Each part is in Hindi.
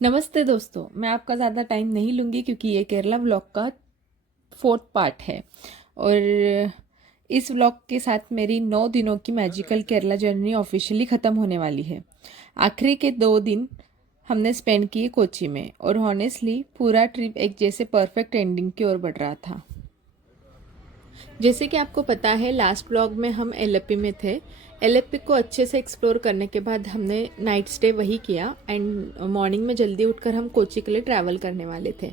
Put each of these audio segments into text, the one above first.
नमस्ते दोस्तों, मैं आपका ज़्यादा टाइम नहीं लूँगी क्योंकि ये केरला व्लॉग का फोर्थ पार्ट है। और इस व्लॉग के साथ मेरी 9 दिनों की मैजिकल केरला जर्नी ऑफिशियली ख़त्म होने वाली है। आखिरी के 2 दिन हमने स्पेंड किए कोची में और हॉनेस्टली पूरा ट्रिप एक जैसे परफेक्ट एंडिंग की ओर बढ़ रहा था। जैसे कि आपको पता है, लास्ट व्लॉग में हम एलेप्पी में थे। एलेप्पी को अच्छे से एक्सप्लोर करने के बाद हमने नाइट स्टे वही किया एंड मॉर्निंग में जल्दी उठकर हम कोची के लिए ट्रैवल करने वाले थे।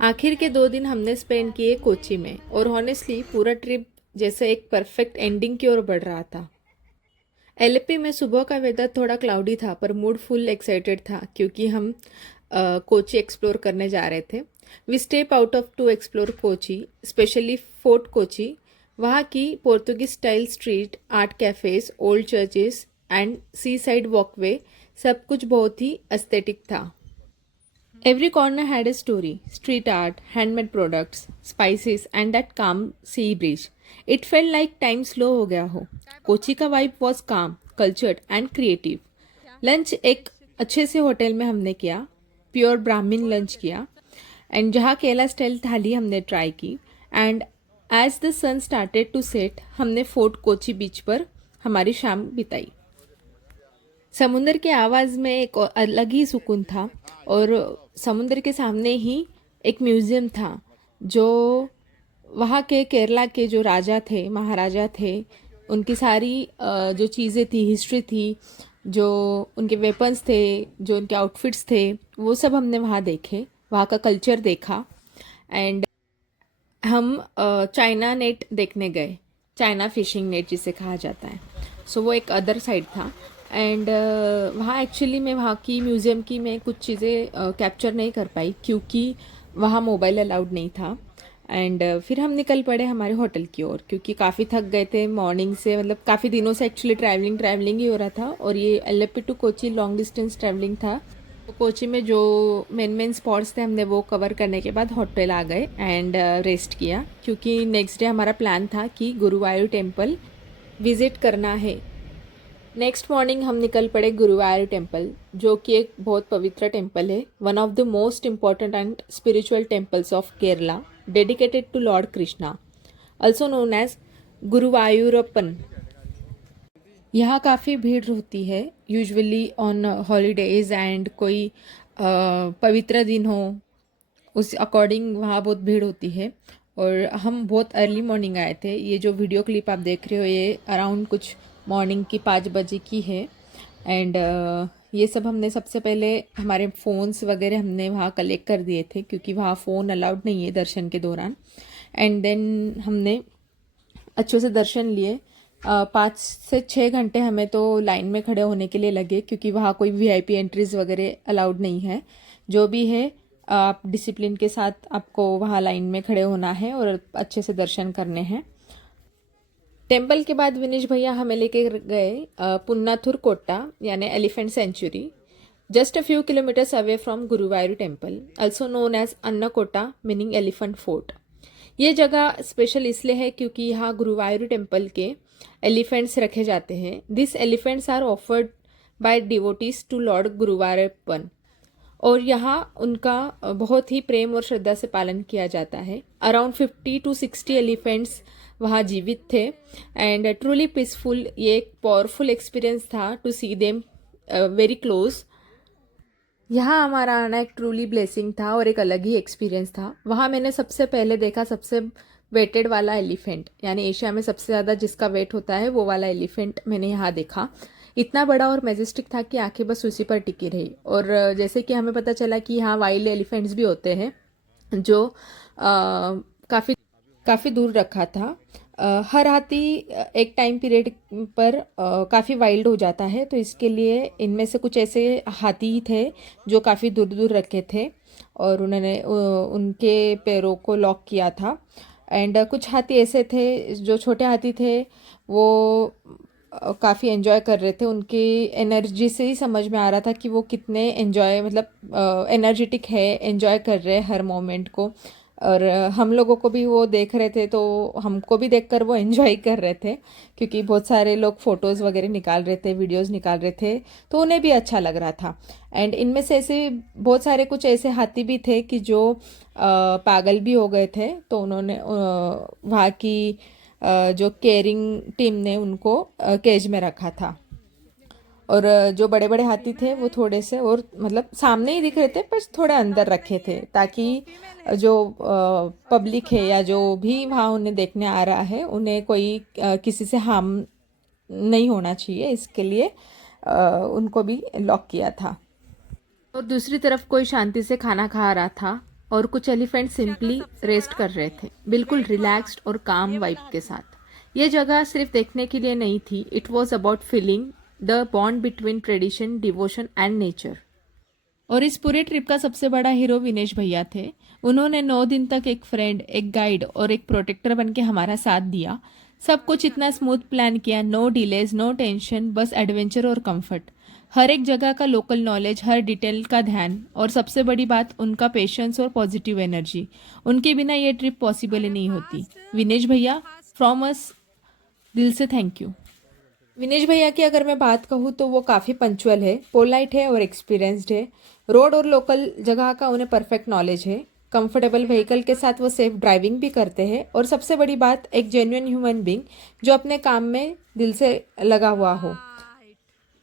आखिर के 2 दिन हमने स्पेंड किए कोची में और हॉनेस्टली पूरा ट्रिप जैसे एक परफेक्ट एंडिंग की ओर बढ़ रहा था। एलेप्पी में सुबह का वेदर थोड़ा क्लाउडी था पर मूड फुल एक्साइटेड था क्योंकि हम कोची एक्सप्लोर करने जा रहे थे। We step out of to explore Kochi, especially fort Kochi. वहाँ की Portuguese style street, art cafes, old churches and seaside walkway, सब कुछ बहुत ही एस्थेटिक था। Every corner had a story: street art, handmade products, spices, and that calm sea breeze. It felt like time slow हो गया हो. कोची का vibe was calm, cultured, and creative. Lunch एक अच्छे से होटल में हमने किया, प्योर ब्राह्मीण लंच किया एंड जहाँ केरला स्टाइल थाली हमने ट्राई की। And as the sun started to set हमने फोर्ट कोची बीच पर हमारी शाम बिताई। समुंदर की आवाज़ में एक अलग ही सुकून था और समुंदर के सामने ही एक म्यूज़ियम था जो वहाँ के केरला के जो राजा थे, महाराजा थे, उनकी सारी जो चीज़ें थी, हिस्ट्री थी, जो उनके वेपन्स थे, जो उनके आउटफिट्स थे, वो सब हमने वहाँ देखे, वहाँ का कल्चर देखा। एंड हम चाइना नेट देखने गए, चाइना फिशिंग नेट जिसे कहा जाता है। सो वो एक अदर साइड था। एंड वहाँ एक्चुअली मैं वहाँ की म्यूज़ियम की मैं कुछ चीज़ें कैप्चर नहीं कर पाई क्योंकि वहाँ मोबाइल अलाउड नहीं था। एंड फिर हम निकल पड़े हमारे होटल की ओर क्योंकि काफ़ी थक गए थे मॉर्निंग से, मतलब काफ़ी दिनों से एक्चुअली ट्रैवलिंग ही हो रहा था और ये Alleppey to Kochi long distance travelling था। तो कोची में जो मेन स्पॉट्स थे हमने वो कवर करने के बाद होटल आ गए एंड रेस्ट किया क्योंकि नेक्स्ट डे हमारा प्लान था कि गुरुवायूर टेम्पल विज़िट करना है। नेक्स्ट मॉर्निंग हम निकल पड़े गुरुवायूर टेम्पल, जो कि एक बहुत पवित्र टेम्पल है, one of the most important and spiritual temples of Kerala, dedicated to lord Krishna, also known as Guruvayurappan. यहाँ काफ़ी भीड़ होती है यूजुअली ऑन हॉलीडेज एंड कोई पवित्र दिन हो, उस अकॉर्डिंग वहाँ बहुत भीड़ होती है। और हम बहुत अर्ली मॉर्निंग आए थे। ये जो वीडियो क्लिप आप देख रहे हो ये अराउंड कुछ मॉर्निंग की 5 बजे की है। एंड ये सब हमने सबसे पहले हमारे फ़ोन्स वगैरह हमने वहाँ कलेक्ट कर दिए थे क्योंकि वहाँ फ़ोन अलाउड नहीं है दर्शन के दौरान। एंड देन हमने अच्छे से दर्शन लिए। 5 से 6 घंटे हमें तो लाइन में खड़े होने के लिए लगे क्योंकि वहाँ कोई वीआईपी एंट्रीज वगैरह अलाउड नहीं है। जो भी है आप डिसिप्लिन के साथ आपको वहाँ लाइन में खड़े होना है और अच्छे से दर्शन करने हैं। टेम्पल के बाद विनेश भैया हमें लेके गए पुन्नाथुर कोट्टा यानी elephant sanctuary, just a few kilometres away from Guruvayur temple, also known as Anakotta meaning elephant fort. ये जगह स्पेशल इसलिए है क्योंकि यहाँ गुरुवायूर टेम्पल के एलिफेंट्स रखे जाते हैं। This elephants are offered by devotees to lord Guruvayurappan और यहाँ उनका बहुत ही प्रेम और श्रद्धा से पालन किया जाता है। अराउंड 50 to 60 एलिफेंट्स वहाँ जीवित थे एंड ट्रूली पीसफुल। ये एक पावरफुल एक्सपीरियंस था to see them very close. यहाँ हमारा आना एक ट्रूली ब्लेसिंग था और एक अलग ही एक्सपीरियंस था। वहाँ मैंने सबसे पहले देखा सबसे वेटेड वाला एलिफेंट, यानी एशिया में सबसे ज़्यादा जिसका वेट होता है वो वाला एलिफेंट मैंने यहाँ देखा। इतना बड़ा और मैजेस्टिक था कि आंखें बस उसी पर टिकी रही। और जैसे कि हमें पता चला कि यहाँ वाइल्ड एलिफेंट्स भी होते हैं जो काफ़ी काफ़ी दूर रखा था। हर हाथी एक टाइम पीरियड पर काफ़ी वाइल्ड हो जाता है, तो इसके लिए इनमें से कुछ ऐसे हाथी थे जो काफ़ी दूर दूर रखे थे और उन्होंने उनके पैरों को लॉक किया था। एंड कुछ हाथी ऐसे थे जो छोटे हाथी थे वो काफ़ी एंजॉय कर रहे थे। उनकी एनर्जी से ही समझ में आ रहा था कि वो कितने एंजॉय मतलब एनर्जेटिक है, एंजॉय कर रहे हैं हर मोमेंट को। और हम लोगों को भी वो देख रहे थे, तो हमको भी देखकर वो एंजॉय कर रहे थे, क्योंकि बहुत सारे लोग फ़ोटोज़ वगैरह निकाल रहे थे, वीडियोज़ निकाल रहे थे, तो उन्हें भी अच्छा लग रहा था। एंड इनमें से ऐसे बहुत सारे कुछ ऐसे हाथी भी थे कि जो पागल भी हो गए थे, तो उन्होंने वहाँ की जो केयरिंग टीम ने उनको केज में रखा था। और जो बड़े बड़े हाथी थे वो थोड़े से और मतलब सामने ही दिख रहे थे, पर थोड़े अंदर रखे थे, ताकि जो पब्लिक है या जो भी वहाँ उन्हें देखने आ रहा है, उन्हें कोई किसी से हार्म नहीं होना चाहिए, इसके लिए उनको भी लॉक किया था। और दूसरी तरफ कोई शांति से खाना खा रहा था और कुछ एलिफेंट सिंपली रेस्ट कर रहे थे, बिल्कुल रिलैक्स्ड और काम वाइब के साथ। ये जगह सिर्फ देखने के लिए नहीं थी, it was about feeling the bond between tradition, devotion and nature. और इस पूरे ट्रिप का सबसे बड़ा हीरो विनेश भैया थे। उन्होंने 9 दिन तक एक फ्रेंड, एक गाइड और एक प्रोटेक्टर बन के हमारा साथ दिया। सब कुछ इतना स्मूथ प्लान किया, नो डिलेज, नो टेंशन, बस एडवेंचर और कंफर्ट। हर एक जगह का लोकल नॉलेज, हर डिटेल का ध्यान, और सबसे बड़ी बात उनका पेशेंस और पॉजिटिव एनर्जी। उनके बिना ये ट्रिप पॉसिबल ही नहीं होती। विनेश भैया, फ्रॉम अस, दिल से थैंक यू। विनेश भैया की अगर मैं बात कहूँ तो वो काफ़ी पंचुअल है, पोलाइट है और एक्सपीरियंस्ड है। रोड और लोकल जगह का उन्हें परफेक्ट नॉलेज है। कंफर्टेबल व्हीकल के साथ वो सेफ ड्राइविंग भी करते हैं, और सबसे बड़ी बात, एक जेन्युइन ह्यूमन बीइंग जो अपने काम में दिल से लगा हुआ हो।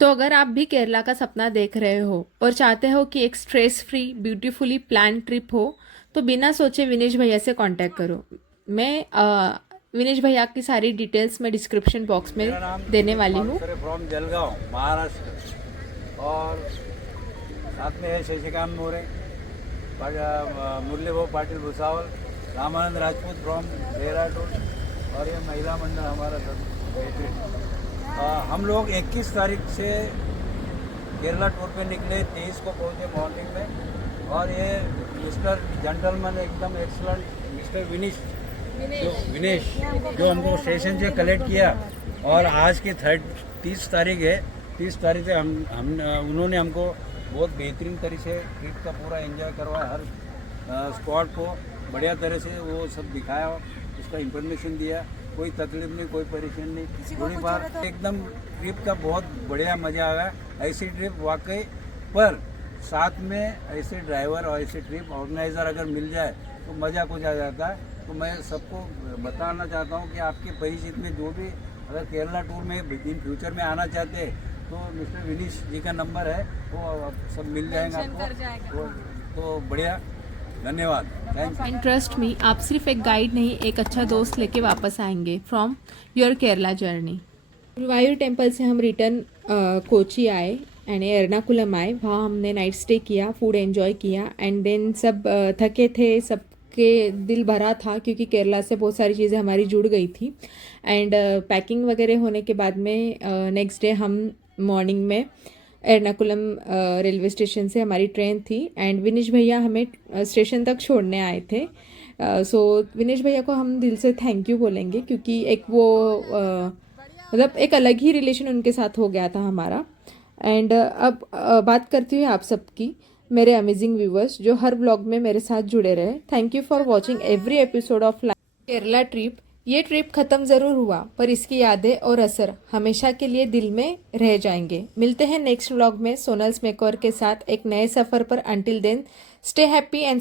तो अगर आप भी केरला का सपना देख रहे हो और चाहते हो कि एक stress free, beautifully plan trip हो, तो बिना सोचे विनेश भैया से कांटेक्ट करो। मैं विनेश भैया की सारी डिटेल्स मैं डिस्क्रिप्शन बॉक्स में देने वाली हूँ। फ्रॉम जलगांव, महाराष्ट्र, और साथ में है शशिकांत मोरे, मुरलीभाऊ पाटिल भुसावल, रामानंद राजपूत फ्रॉम देहरादून, और ये महिला मंडल हमारा सब बेहतरीन। हम लोग 21 तारीख से केरला टूर पे निकले, 23 को पहुँचे मॉर्निंग में। और ये मिस्टर जेंटलमैन एकदम एक्सलेंट मिस्टर विनेश जो हमको स्टेशन से कलेक्ट किया, और आज की 30 तारीख है, 30 तारीख से हम उन्होंने हमको बहुत बेहतरीन तरीके से ट्रिप का पूरा एंजॉय करवाया। हर स्पॉट को बढ़िया तरह से वो सब दिखाया, उसका इंफॉर्मेशन दिया। कोई तकलीफ नहीं, कोई परेशानी नहीं, थोड़ी बार एकदम ट्रिप का बहुत बढ़िया मज़ा आया। ऐसी ट्रिप वाकई, पर साथ में ऐसे ड्राइवर और ऐसे ट्रिप ऑर्गेनाइज़र अगर मिल जाए तो मज़ा कुछ आ जाता है। तो मैं सबको बताना चाहता हूँ कि आपके परिचित में जो भी अगर केरला टूर में इन फ्यूचर में आना चाहते हैं, तो मिस्टर विनीश जी का नंबर है, वो सब मिल जाएगा आपको। तो बढ़िया, धन्यवाद, thank you. And trust me, आप सिर्फ एक गाइड नहीं, एक अच्छा दोस्त लेके वापस आएंगे from your Kerala journey. Guruvayur temple से हम रिटर्न कोची आए एंड एर्नाकुलम आए। वहाँ हमने नाइट स्टे किया, फूड एंजॉय किया, एंड देन सब थके थे, सबके दिल भरा था, क्योंकि केरला से बहुत सारी चीज़ें हमारी जुड़ गई थी। एंड पैकिंग वगैरह होने के बाद में नेक्स्ट डे हम मॉर्निंग में एर्नाकुलम रेलवे स्टेशन से हमारी ट्रेन थी, एंड विनेश भैया हमें स्टेशन तक छोड़ने आए थे। सो विनेश भैया को हम दिल से थैंक यू बोलेंगे, क्योंकि एक वो मतलब एक अलग ही रिलेशन उनके साथ हो गया था हमारा। एंड अब बात करती हूँ आप सबकी, मेरे अमेजिंग व्यूवर्स जो हर ब्लॉग में मेरे साथ जुड़े रहे। Thank you for watching every episode of Kerala trip. ये ट्रिप खत्म ज़रूर हुआ, पर इसकी यादें और असर हमेशा के लिए दिल में रह जाएंगे। मिलते हैं नेक्स्ट व्लॉग में सोनल्स मेकओवर के साथ एक नए सफ़र पर। Until then, stay happy and